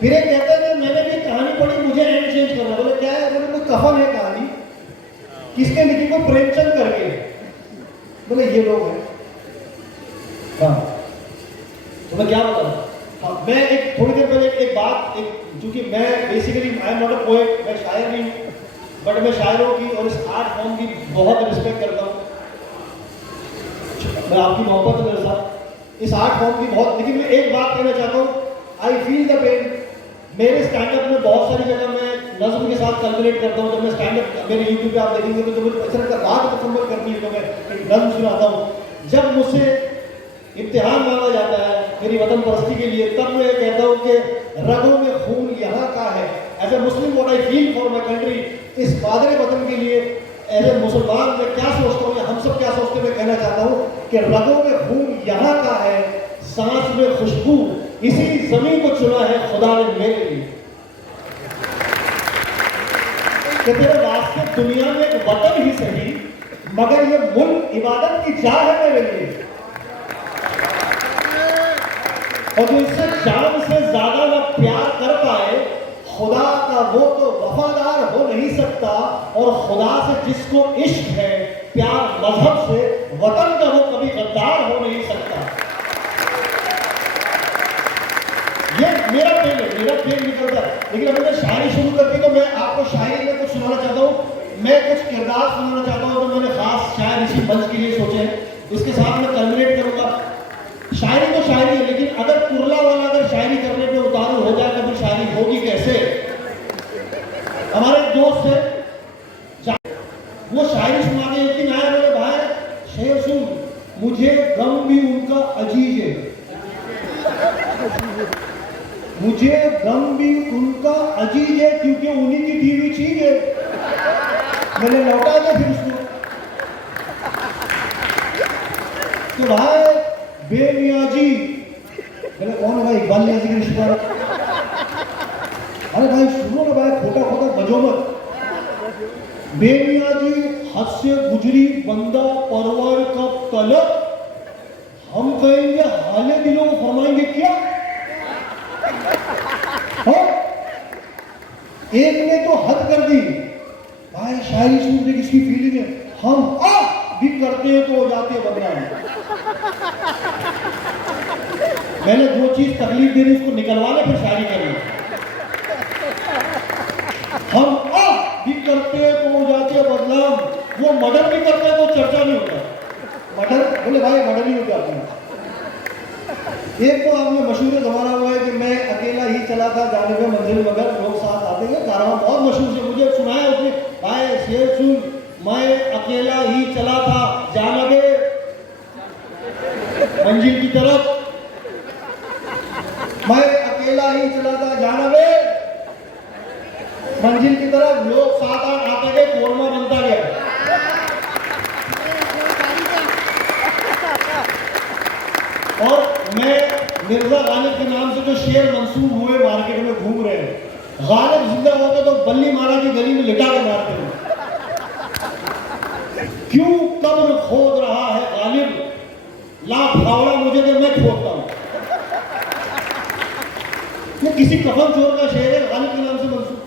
फिर एक कहता है कि मैंने भी कहानी पढ़ी, मुझे एंड चेंज करना। बोले क्या है? बोले कोई कफन है कहानी, किसने लिखी? को प्रेमचंद करके। बोले ये लोग हैं। हाँ तो मैं क्या बता रहा हूँ, हाँ मैं एक थोड़ी देर पहले एक बात, क्योंकि मैं basically I am not a poet, मैं शायर नहीं हूँ, बट मैं शायरों की और इस आर्ट फॉर्म की बहुत रिस्पेक्ट करता हूँ। मैं आपकी मोहब्बत है मेरे साथ, इस आर्ट फॉर्म की बहुत। लेकिन मैं एक बात कहना चाहता हूँ, आई फील द पेन। मेरे स्टैंड अप में बहुत सारी जगह मैं नज्म के साथ कैलकुलेट करता हूँ। जब मैं स्टैंड अप मेरे यूट्यूब पे आप देखेंगे तो मुझे अच्छा लगता है, रात मुकम्मल करनी है तो मैं एक नज्म सुनाता हूँ। जब मुझसे इम्तिहान मांगा जाता है मेरी वतन परस्ती के लिए, तब मैं कहता हूँ कि रगों में खून यहाँ का है। As a Muslim what I feel for my country, इस मादरे वतन के लिए एज ए मुसलमान मैं क्या सोचता हूँ, हम सब क्या सोचते हैं, मैं कहना चाहता हूँ कि रगों में खून यहाँ का है, सांस में खुशबू इसी जमीन को चुना है खुदा ने मेरे लिए। कि तेरे वास्ते दुनिया में एक वतन ही सही, मगर ये मुल्क इबादत की जा है मेरे लिए। और जो इससे जान से ज्यादा ना प्यार कर पाए, खुदा का वो तो वफादार हो नहीं सकता। और खुदा से जिसको इश्क है प्यार मजहब से, वतन का वो कभी गद्दार हो नहीं सकता। ये मेरा पेन निकलता है। लेकिन अगर मैं शायरी शुरू कर दी तो मैं आपको शायरी में कुछ सुनाना चाहता हूँ, मैं कुछ किरदार सुनाना चाहता हूँ। तो मैंने खास शायर इसी मंच के लिए सोचे हैं, इसके साथ मैं कन्वर्ट करूंगा। शायरी तो शायरी है, लेकिन अगर कुरला वाला अगर शायरी करने पे उतारू हो जाए तो फिर शायरी होगी कैसे? हमारे दोस्त है, वो शायरी सुना के एक दिन आए, बोले भाई शेर सुन, मुझे गम भी उनका अजीज है, मुझे गम भी उनका अजीज है, क्योंकि उन्हीं की दी हुई चीज है। मैंने लौटा दिया फिर उसको। तो भाई बेमियाँ जी, मैंने कौन है भाई? इकबाल नियाज़ी के रिश्तेदार। अरे भाई सुनो ना भाई, खोटा खोटा बजो मत। बेमियाँ जी हद से गुजरी बंदा परवर का तलब, हम कहेंगे हाले दिलों को फरमाएंगे क्या? हाँ? एक ने तो हद कर दी भाई, शायरी सुनने किसकी फीलिंग है, हम भी करते हैं तो हो जाते हैं बदनाम। मैंने जो चीज तकलीफ दे दी उसको निकलवाने फिर शायरी करनी। हम भी करते हैं तो हो जाते हैं बदनाम, वो मर्डर भी करते हैं तो चर्चा नहीं होता। मर्डर बोले भाई मर्डर ही हो जाते हैं। एक तो आपने मशहूर जमाना हुआ है कि चला था जाने में मंजिल मगर लोग साथ आते हैं, कारवां बहुत मशहूर है। मुझे सुनाया उसने, भाई शेर सुन, मैं अकेला ही चला था जानबे मंजिल की तरफ, मैं अकेला ही चला था जानबे मंजिल की तरफ, लोग साथ आते गए, कोरमा बनता गया। और मैं मिर्जा गालिब के नाम से जो शेर मंसूब हुए मार्केट में घूम रहे हैं, गालिब जिंदा होते तो बल्ली माला की गली में लिटा के मारते हैं। क्यों कब्र खोद रहा है गालिब, लाख फावड़ा मुझे दे मैं खोदता हूं। ये किसी कफन चोर का शेर है, गालिब के नाम से मंसूब।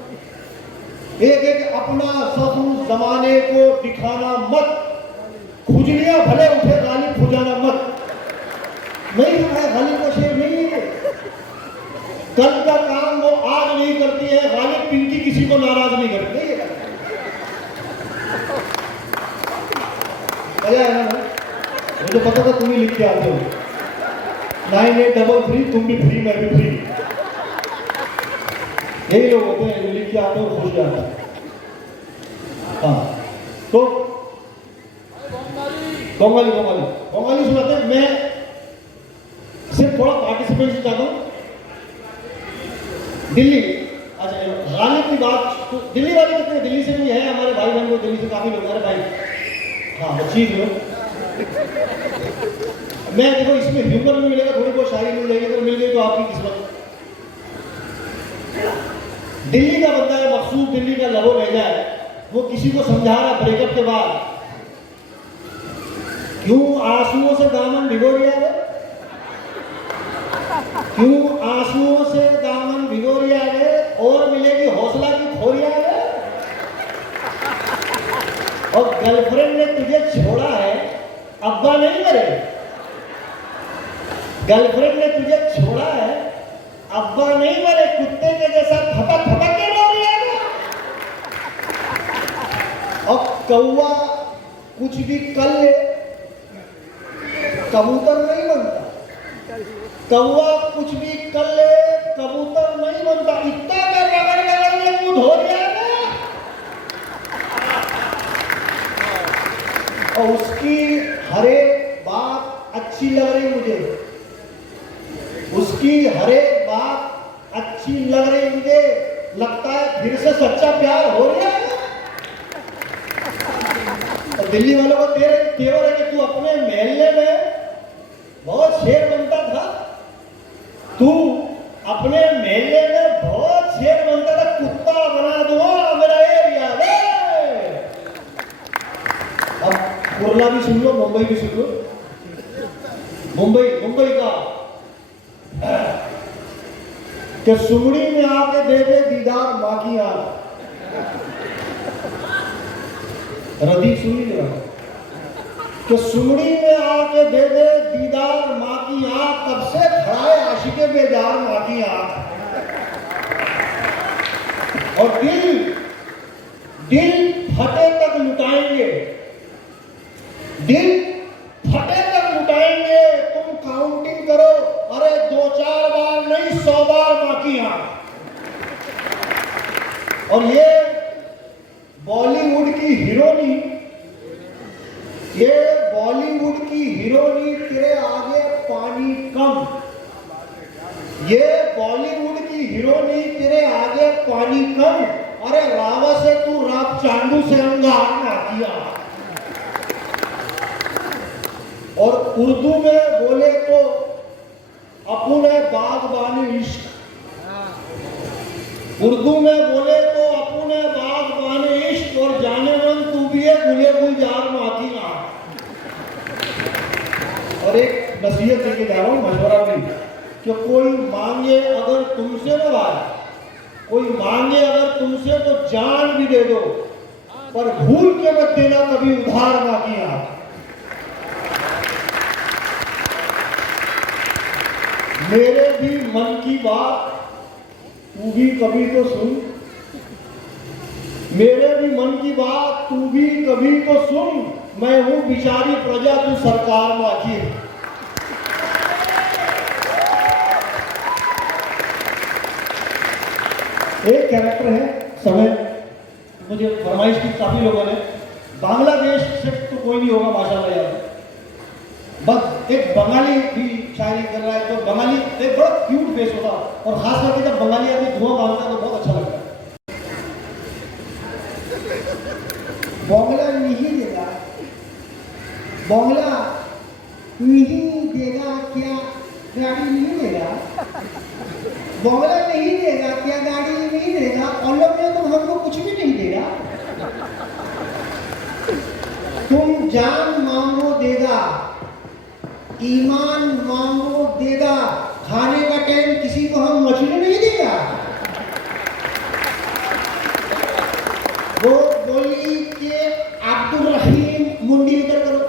एक एक अपना जख्म जमाने को दिखाना मत, खुजलियां भले उठे गालिब खुजाना मत। नहीं है गालिब का शेर नहीं है। कल का काम वो आज नहीं करती है, गालिब पिंकी किसी को नाराज नहीं करती है। मजा है ना? मुझे पता था तुम ही लिख के आते हो। 9833 तुम भी फ्री मैं भी फ्री, यही लोग होते हैं जो लिख के आते हो खुश जाता है। हाँ तो बंगाली बंगाली बंगाली सुनाते हैं। मैं सिर्फ थोड़ा पार्टिसिपेशन चाहता हूँ। दिल्ली, अच्छा गालिब की बात तो दिल्ली वाले कितने, दिल्ली से भी है हमारे भाई बहन को, दिल्ली से काफी लोग, अरे भाई हाँ चीज लो। मैं देखो इसमें ह्यूमर भी मिलेगा, थोड़ी बहुत शायरी मिल जाएगी, अगर मिल गई तो आपकी किस्मत। दिल्ली का बंदा है मखसूस, दिल्ली का लबो भेजा है, वो किसी को समझा रहा ब्रेकअप के बाद, क्यों आंसुओं से दामन भिगो दिया है, क्यों आंसुओं से दामन भिगो दिया है, और मिलेगी हौसला की खोरिया है। और गर्लफ्रेंड ने तुझे छोड़ा है, अब्बा नहीं मरे, गर्लफ्रेंड ने तुझे छोड़ा है, अब्बा नहीं मरे, कुत्ते के जैसा फटक फटक के रो रहा है। और कौवा कुछ भी कर ले, कबूतर नहीं बनता, कौवा कुछ भी कर ले, कबूतर नहीं बनता। इतना मैं रगड़ रगड़ में मुंह धो दिया है। और उसकी हर एक बात अच्छी लग रही मुझे, उसकी हर एक बात अच्छी लग रही मुझे, लगता है फिर से सच्चा प्यार हो रहा है। और दिल्ली वालों को तेरे तेवर है कि तू अपने महल्ले में बहुत शेर बनता था, तू अपने मेले में बहुत शेर बनता था, कुत्ता बना दूंगा मेरा एरिया में। अब कुर्ला भी सुन लो, मुंबई भी सुन लो। मुंबई का कि सुमड़ी में आके दे दे दीदार माँ की आंख, रदी सुन लिया कि सुमड़ी में आके दे दे दीदार माँ की आंख, तब से खड़ा है आशिके बेजार माँ की आंख। और दिल फटे तक लुटाएंगे, दिल फटे तक लुटाएंगे, तुम काउंटिंग करो, अरे 2-4 बार नहीं 100 बार माँ की आंख। और ये बॉलीवुड की हीरोनी, ये बॉलीवुड की हीरोनी तेरे आगे पानी कम, ये बॉलीवुड की हीरोनी तेरे आगे पानी कम। अरे रावा से तू रात चांदू से अंगार ना किया। और उर्दू में बोले तो अपने बागबानी इश्क, उर्दू में बोले तो अपने बागबानी इश्क, और जाने मन तू भी है गुले गुलजार माती ना। और एक नसीहत देके जा रहा हूं, मशवरा भी, कि कोई मांगे अगर तुमसे ना भाई, कोई मांगे अगर तुमसे तो जान भी दे दो, पर भूल के मत देना कभी उधार ना किया। मेरे भी मन की बात तू भी कभी तो सुन, मेरे भी मन की बात तू भी कभी तो सुन, मैं हूं बिचारी प्रजा तू सरकार माखी। एक कैरेक्टर है समय, मुझे फरमाइश की काफी लोगों ने, बांग्लादेश से तो कोई नहीं होगा माशाल्लाह यार, बस एक बंगाली भी शायरी कर रहा है तो बंगाली एक बड़ा क्यूट फेस होता, और खास करके जब बंगाली आदमी धुआं मारता है तो बहुत अच्छा लगता है। बंगला नहीं देगा, बंगला नहीं देगा क्या गाड़ी नहीं देगा, बंगला नहीं देगा क्या गाड़ी नहीं देगा, और लोग में तो हमको कुछ भी नहीं देगा। तुम जान मांगो देगा, ईमान मांगो देगा, खाने का टाइम किसी को हम मछली नहीं देगा। वो बोली कि अब्दुल रहीम मुंडी उधर करो,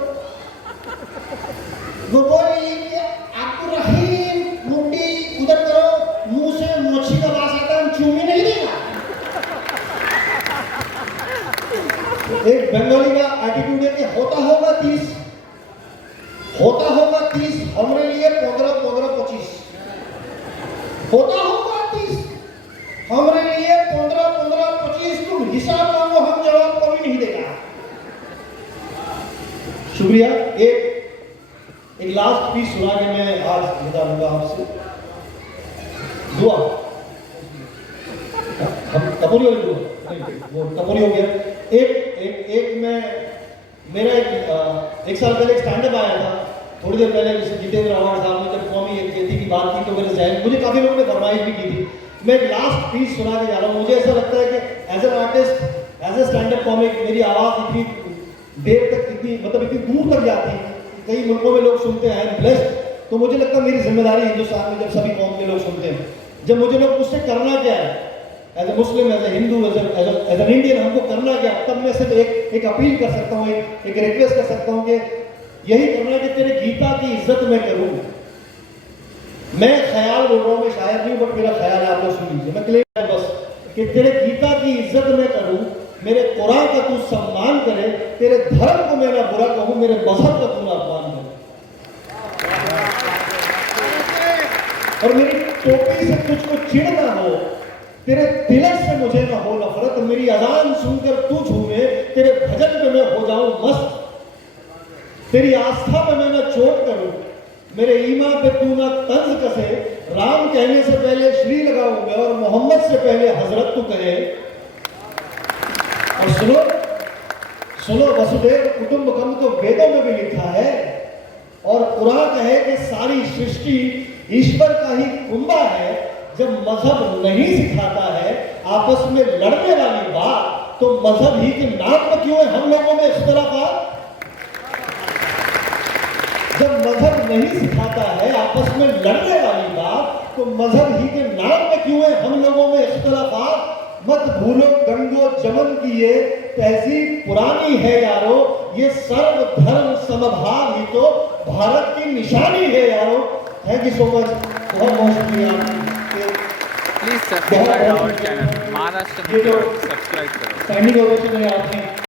वो बोली कि अब्दुल रहीम मुंडी उधर करो, मुंह से मच्छी का वास आता है, चूमी नहीं देगा। एक बंगाली का एटीट्यूड है कि होता होगा 30, होता होगा 30, हमारे लिए 15 15 25, होता होगा 30, हमारे लिए 15 15 25, तुम हिसाब मांगो हम जवाब कभी नहीं देगा। शुक्रिया। एक लास्ट पीस सुना के मैं आज विदा लूंगा आपसे। दुआ, हम कपूरी वाली दुआ नहीं, वो कपूरी हो गया। एक मैं मेरा एक साल पहले एक स्टैंडअप आया था, थोड़ी देर पहले जैसे जितेंद्र अवार्ड साहब ने जब कौमी एकता की बात की तो मेरे जहन मुझे काफी लोगों ने फरमाइश भी की थी। मैं एक लास्ट पीस सुना के जा रहा हूँ। मुझे ऐसा लगता है कि as an artist, as a standup comic, मेरी आवाज इतनी देर तक, इतनी मतलब इतनी दूर तक जाती है, कई मुल्कों में लोग सुनते हैं, ब्लेस्ड, तो मुझे लगता है मेरी जिम्मेदारी हिंदुस्तान में जब सभी कौम के लोग सुनते हैं, जब मुझे लोग मुझसे करना क्या है as a Muslim, as a Hindu, as an Indian, हमको करना क्या, तब मैं सिर्फ एक अपील कर सकता हूँ, एक रिक्वेस्ट कर सकता हूँ कि यही करना है कि तेरे गीता की इज्जत मैं करूँ। मैं ख्याल बोल रहा हूँ, मैं शायर नहीं, बट मेरा ख्याल है, आप लोग सुन लीजिए, मैं क्लियर है बस, कि तेरे गीता की इज्जत मैं करूँ, मेरे कुरान का तू सम्मान करे, तेरे धर्म को मैं ना बुरा कहूँ, मेरे मजहब का तू ना अपमान करे, और मेरी टोपी से तुझको चिढ़ ना हो, तेरे तिलक से मुझे ना हो नफरत, मेरी अजान सुनकर तू झूमे, तेरे भजन में मैं हो जाऊं मस्त, तेरी आस्था में मैं ना चोट करूं, मेरे ईमान पे तू ना तंज कसे, राम कहने से पहले श्री लगाऊंगा और मोहम्मद से पहले हजरत तू कहे। और सुनो सुनो, वसुदेव कुटुंबकम तो वेदों में भी लिखा है, और कुरान कहे कि सारी सृष्टि ईश्वर का ही कुंबा है। जब मजहब नहीं सिखाता है आपस में लड़ने वाली बात, तो मजहब ही के नाम पर क्यों है हम लोगों में इख्तिलाफात? जब मजहब नहीं सिखाता है आपस में लड़ने वाली बात, तो मजहब ही के नाम पे क्यों है हम लोगों में इख्तिलाफात? मत भूलो गंगो जमन की ये तहजीब पुरानी है यारो, ये सर्व धर्म समभाव ही तो भारत की निशानी है यारो। थैंक यू सो मच, बहुत बहुत शुक्रिया। Please subscribe our channel Maharashtra, subscribe करो। स्टैंडिंग ओवेशन है आपने